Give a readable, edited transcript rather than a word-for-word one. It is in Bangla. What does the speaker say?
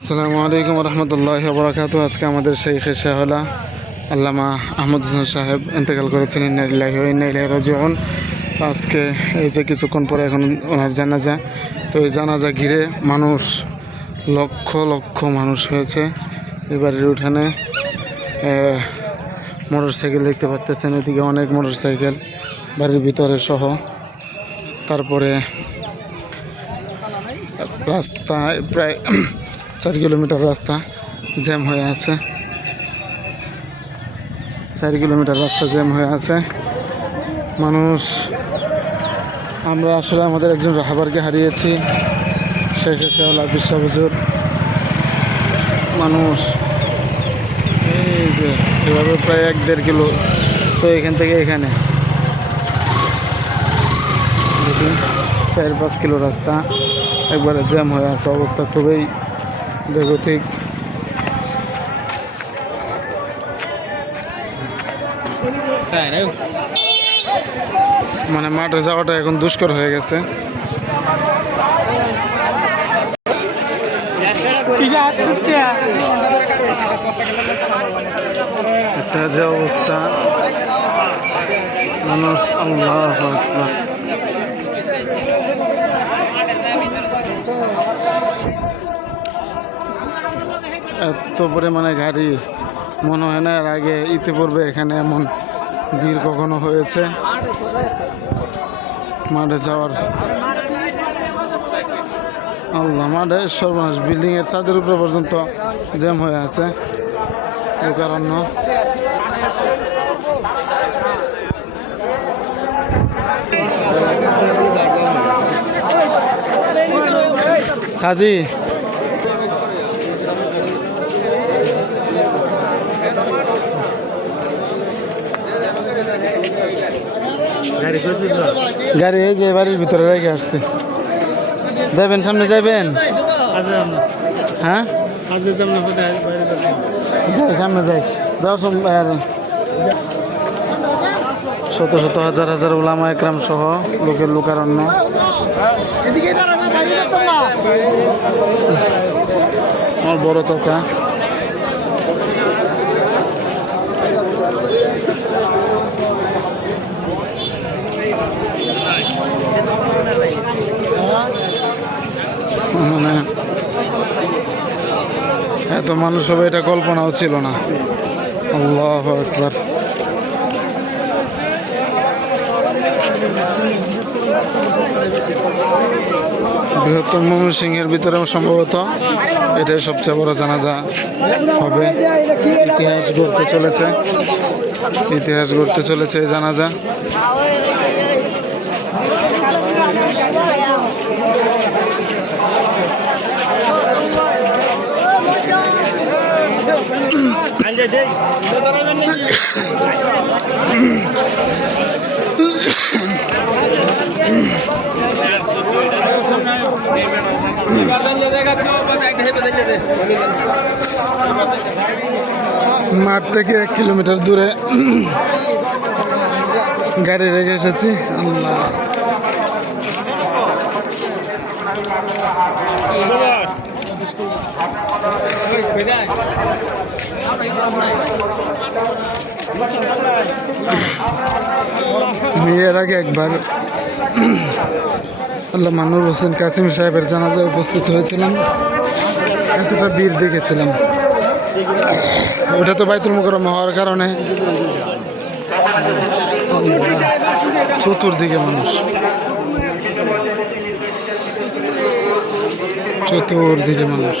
আসসালামু আলাইকুম রহমতুল্লাহি ওয়া বারাকাতুহু। আজকে আমাদের শাইখে শাহলা আল্লামা আহমদ হোসেন সাহেব ইন্তেকাল করেছেন। ইন্না লিল্লাহি ওয়া ইন্না ইলাইহি রাজিউন। আজকে এই যে কিছুক্ষণ পরে এখন ওনার জানাজা, তো এই জানাজা ঘিরে মানুষ লক্ষ লক্ষ মানুষ হয়েছে। এই বাড়ির উঠানে মোটর সাইকেল দেখতে পারতেছেন, এদিকে অনেক মোটর সাইকেল বাড়ির ভিতরে সহ। তারপরে রাস্তায় প্রায় 4 কিলোমিটার রাস্তা জ্যাম হয়ে আছে। 4 কিলোমিটার রাস্তা জ্যাম হয়ে আছে মানুষ। আমরা আসলে আমাদের একজন রাহাবারকে হারিয়েছি, শেখে শাহলা বিশ্বাস হুজুর। মানুষ এই যে এভাবে প্রায় 1-1.5 কিলো, তো এখান থেকে এখানে দেখুন 4-5 কিলো রাস্তা একবারে জ্যাম হয়ে আছে। অবস্থা খুবই বেগতিক। মানে মাঠে যাওয়াটা এখন দুষ্কর হয়ে গেছে। একটা যে অবস্থা মানুষ, আল্লাহু আকবার। এত পরিমাণে গাড়ি, মনে হয় না এর আগে ইতিপূর্বে এখানে এমন ভিড় কখনো হয়েছে। মাঠে যাওয়ার আল্লাহ, মাঠে সর্বনাশ, বিল্ডিংয়ের ছাদের উপরে পর্যন্ত জ্যাম হয়ে আছে লোকারণ্য। সাজি গাড়ি এই যে বাড়ির ভিতরে রেখে আসছে। যাবেন, সামনে যাবেন? হ্যাঁ, সামনে যাই। যাওয়ার সময় শত শত হাজার হাজার উলামা একরাম সহ লোকের লোকারণ্য। আমার বড় চাচা, মানে এত মানুষ হবে এটা কল্পনাও ছিল না। আল্লাহু আকবার। বৃহত্তম ময়মনসিংহের ভিতরে সম্ভবত এটাই সবচেয়ে বড় জানাজা হবে। ইতিহাস গড়তে চলেছে, ইতিহাস গড়তে চলেছে এই জানাজা। মাঠ থেকে 1 কিলোমিটার দূরে গাড়ি রেখে এসেছি। আল্লাহ, এর আগে একবার আল্লামা নূর হোসেন কাসিম সাহেবের জানাজায় উপস্থিত হয়েছিলাম, এতটা ভিড় দেখেছিলাম। ওটা তো বাইতুল মুকাররম হওয়ার কারণে চতুর্দিকে মানুষ, চতুর্দিকে মানুষ।